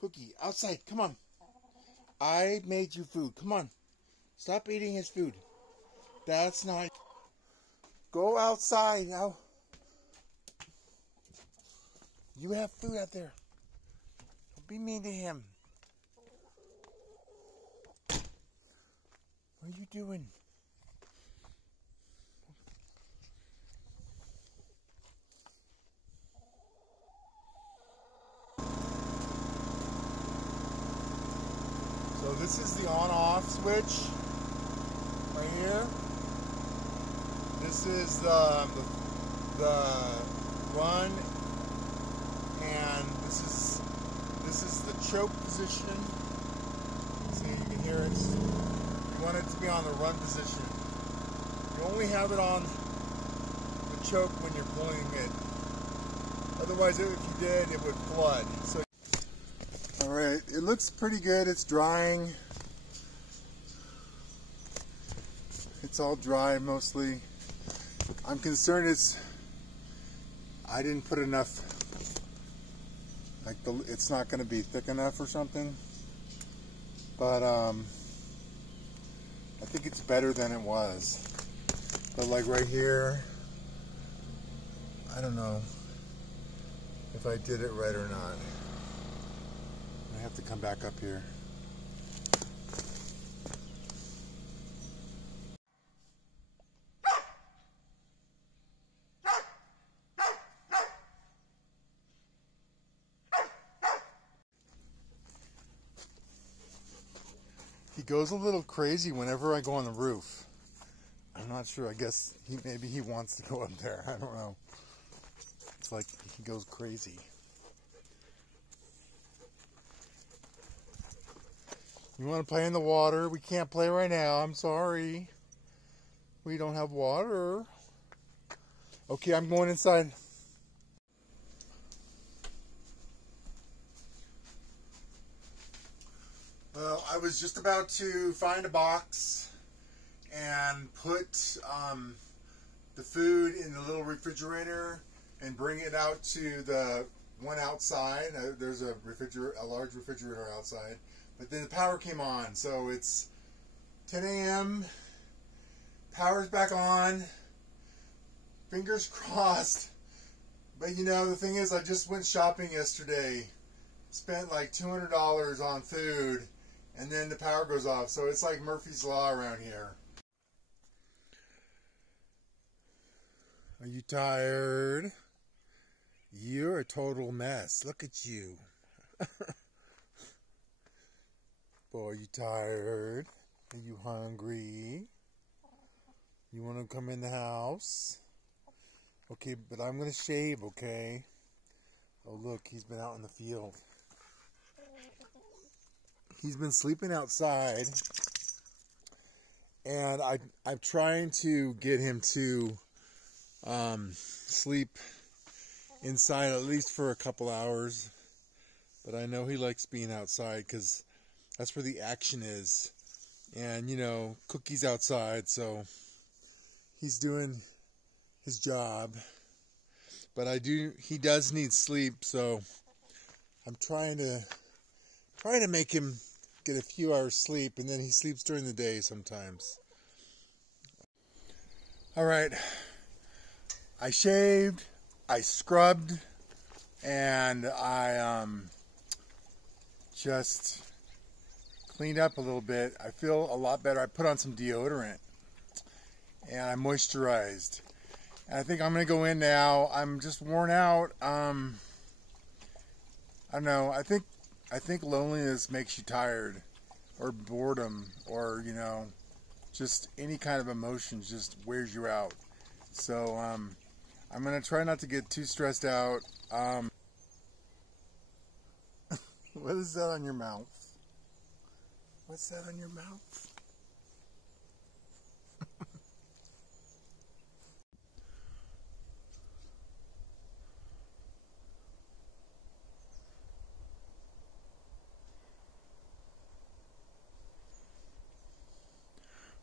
Cookie, outside, come on. I made you food. Come on. Stop eating his food. That's not... Go outside now. You have food out there. Don't be mean to him. What are you doing? So this is the on-off switch right here. This is the run, and this is the choke position. See, you can hear it. You want it to be on the run position. You only have it on the choke when you're pulling it. Otherwise, if you did, it would flood. So, all right, it looks pretty good. It's drying. It's all dry mostly. I'm concerned I didn't put enough, like it's not going to be thick enough or something. But I think it's better than it was. But like right here, I don't know if I did it right or not. I have to come back up here. He goes a little crazy whenever I go on the roof. I'm not sure. I guess maybe he wants to go up there. I don't know. It's like he goes crazy. You want to play in the water? We can't play right now. I'm sorry. We don't have water. Okay, I'm going inside. Well, I was just about to find a box and put the food in the little refrigerator and bring it out to the one outside. There's a large refrigerator outside. But then the power came on, so it's 10 a.m. Power's back on. Fingers crossed. But you know, the thing is, I just went shopping yesterday. Spent like $200 on food. And then the power goes off. So it's like Murphy's Law around here. Are you tired? You're a total mess. Look at you. Boy, are you tired? Are you hungry? You want to come in the house? Okay, but I'm going to shave, okay? Oh, look, he's been out in the field. He's been sleeping outside, and I'm trying to get him to sleep inside at least for a couple hours, but I know he likes being outside because that's where the action is. And you know, Cookie's outside, so he's doing his job, but he does need sleep, so I'm trying to make him get a few hours sleep, and then he sleeps during the day sometimes. All right, I shaved, I scrubbed, and I just cleaned up a little bit. I feel a lot better. I put on some deodorant and I moisturized. And I think I'm gonna go in now. I'm just worn out. I don't know. I think loneliness makes you tired, or boredom, or you know, just any kind of emotion just wears you out. So I'm gonna try not to get too stressed out. What is that on your mouth? What's that on your mouth?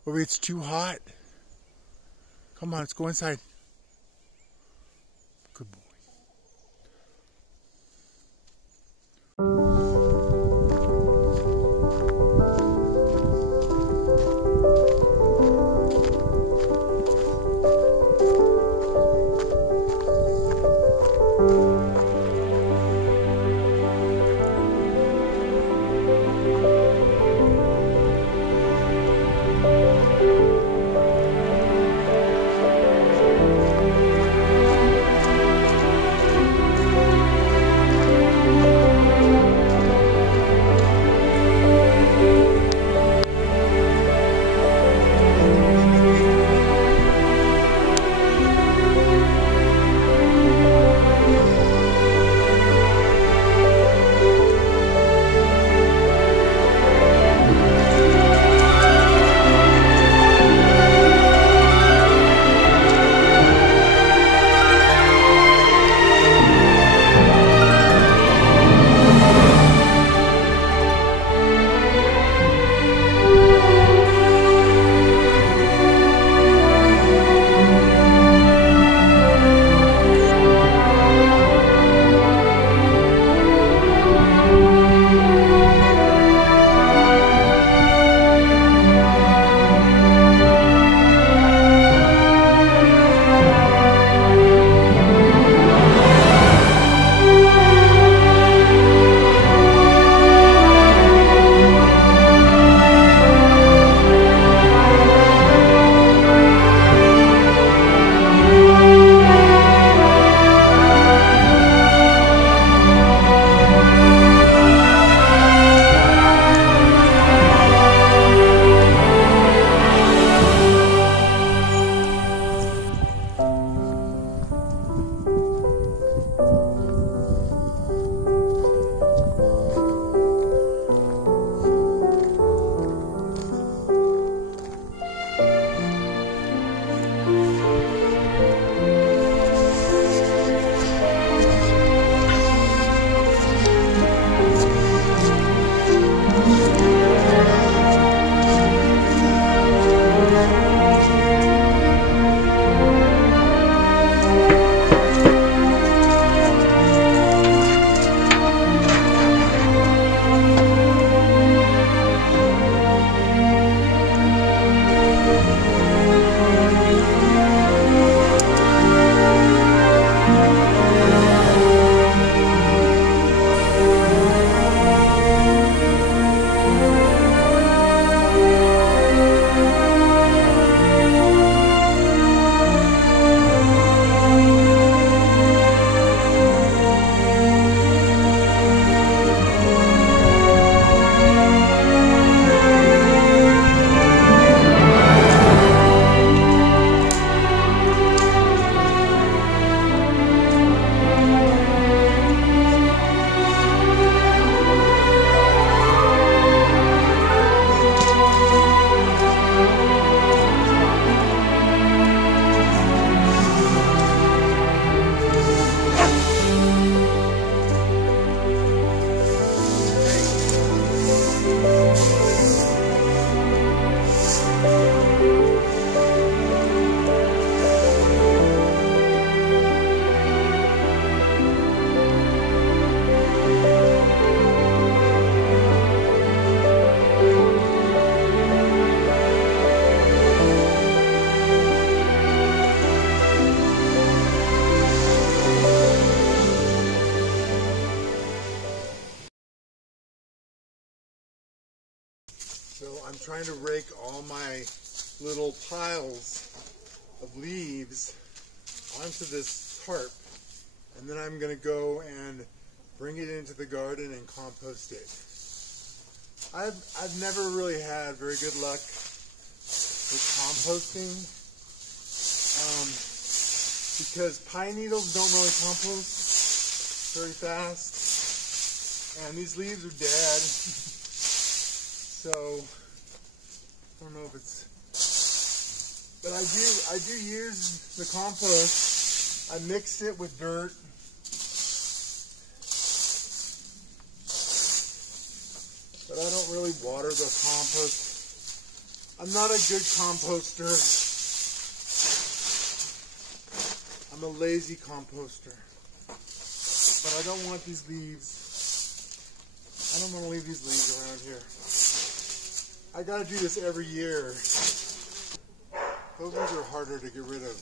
Bobby, it's too hot. Come on, let's go inside. Good boy. So I'm trying to rake all my little piles of leaves onto this tarp, and then I'm going to go and bring it into the garden and compost it. I've never really had very good luck with composting because pine needles don't really compost very fast, and these leaves are dead. So I don't know if it's, but I do use the compost. I mix it with dirt. But I don't really water the compost. I'm not a good composter. I'm a lazy composter. But I don't want these leaves. I don't want to leave these leaves around here. I gotta do this every year. Those ones are harder to get rid of.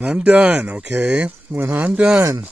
I'm done, okay? When I'm done.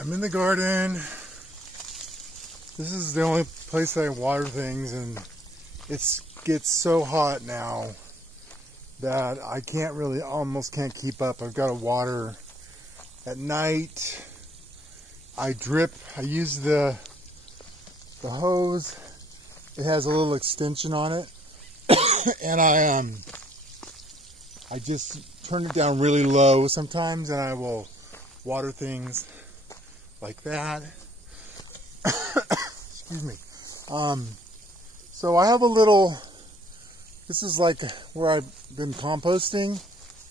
I'm in the garden. This is the only place I water things, and it gets so hot now that I can't really, almost can't keep up. I've got to water at night. I drip. I use the hose. It has a little extension on it, and I just turn it down really low sometimes, and I will water things like that. Excuse me. So I have a little, this is like where I've been composting,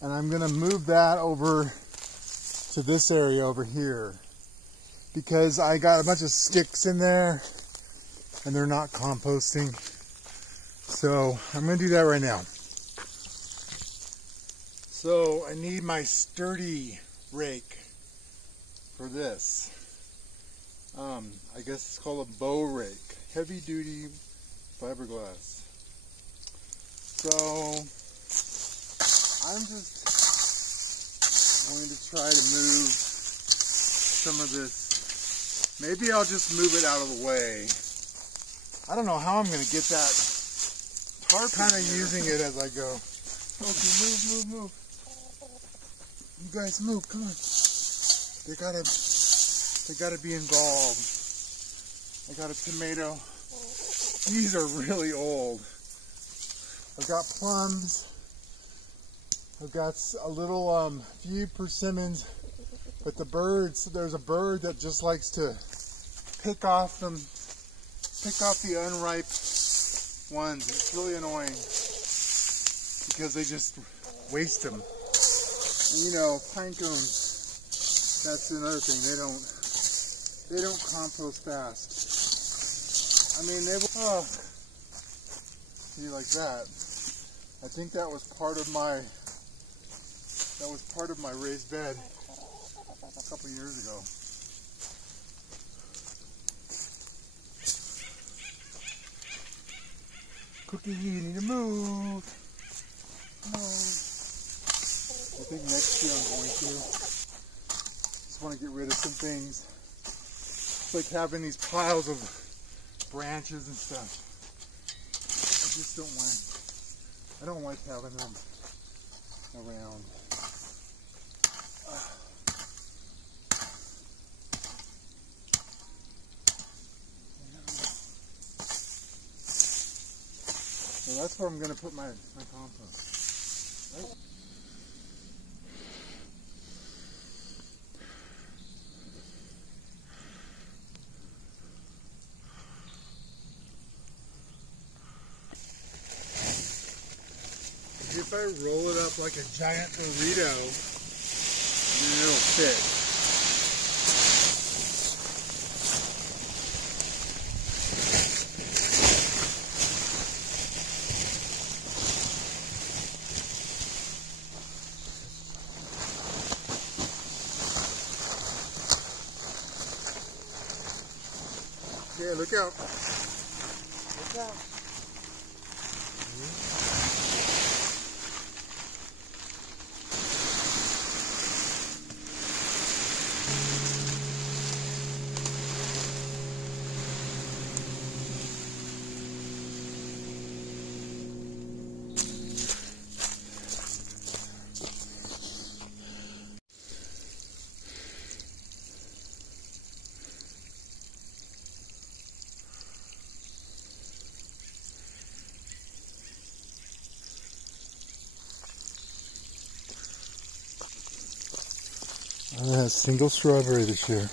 and I'm going to move that over to this area over here because I got a bunch of sticks in there and they're not composting. So I'm going to do that right now. So I need my sturdy rake for this. I guess it's called a bow rake, heavy duty fiberglass. So I'm just going to try to move some of this. Maybe I'll just move it out of the way. I don't know how I'm going to get that tarp. Kind of using it as I go. Okay, move. You guys move, come on. They gotta be involved. I got a tomato. These are really old. I've got plums. I've got a little few persimmons, but the birds, there's a bird that just likes to pick off the unripe ones. It's really annoying because they just waste them. And, you know, pine cones, that's another thing. They don't compost fast. I mean, they will, see, like that. I think that was part of my raised bed a couple years ago. Cookie, you need to move. I think next year I'm going to. Just want to get rid of some things. It's like having these piles of branches and stuff. I don't like having them around. So that's where I'm going to put my compost. Right? If I roll it up like a giant burrito, then it'll fit. Yeah, look out. Look out. A single strawberry this year.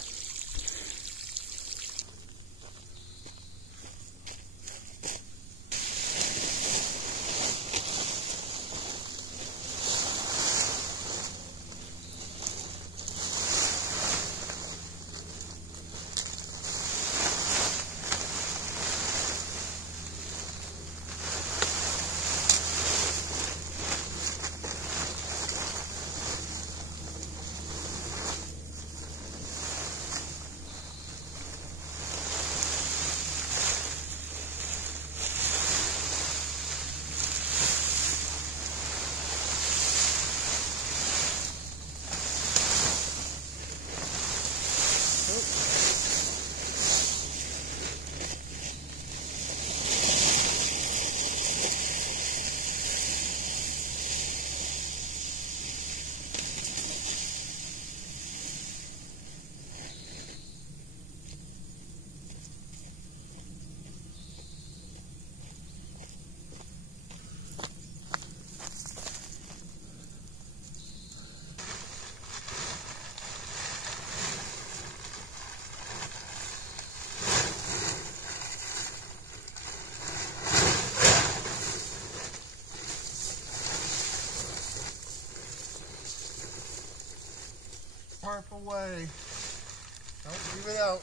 Tarp away. Don't leave it out.